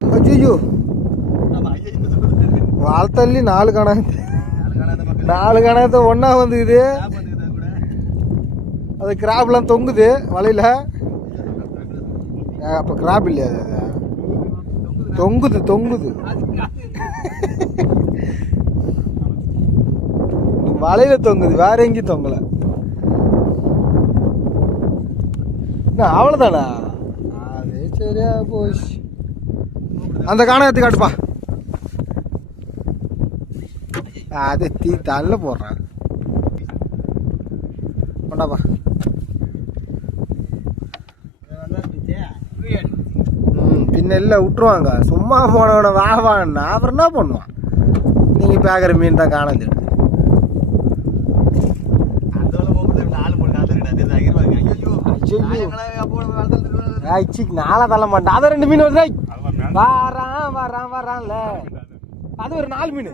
ಅಯ್ಯೋ ವಾಳ್ತಲ್ಲಿ 4 ಕಣ ஒன்றா வந்துக்குது. அது கிராப்லாம் தொங்குது வலையில். அப்போ கிராப் இல்லையா? அது தொங்குது வலையில் தொங்குது, வேற எங்கேயும் தொங்கலை. அவ்வளோதானா? அதே சரியா போச்சு. அந்த காணகத்தை காட்டுப்பா. அது தள்ள போடுறான். கொண்டாப்பா. பின்ன இல்லை விட்டுருவாங்க. சும்மா போனவனை வாவான்னா அப்புறம் என்ன பண்ணுவான்? நீங்கள் பார்க்குற மீன் தான் காணது. நாளா தள்ள மாட்டேன். அதை 2 மீன் வருது. வரான்ல. அது ஒரு 4 மீன்.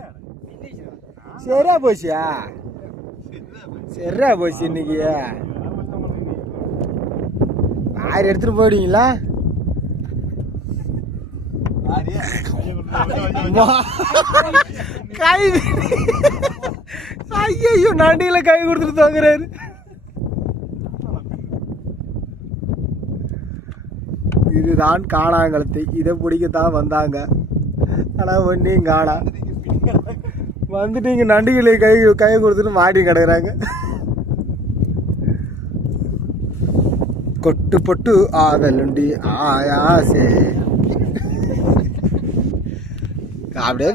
சரியா போச்சு இன்னைக்கு. ஆறு எடுத்துட்டு போயிடுவீங்களா? கை ஐயோ நண்டியில கை கொடுத்துட்டு தோங்குறாரு. இதுதான் காணாங்கலத்தை. இதை பிடிக்கத்தான் வந்தாங்க. ஆனால் ஒன்றையும் காணா. வந்துட்டு இங்கே நண்டிகளை கை கொடுத்துட்டு மாடி கிடக்குறாங்க. கொட்டு பொட்டு ஆதலுண்டி ஆயாசே. அப்படியே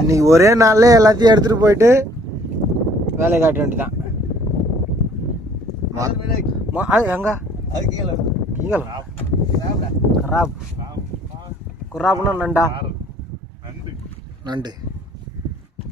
இன்னைக்கு ஒரே நாள்ல எல்லாத்தையும் எடுத்துட்டு போயிட்டு வேலை காட்ட வேண்டியதான். எங்க குராப்னா நண்டா? நண்டு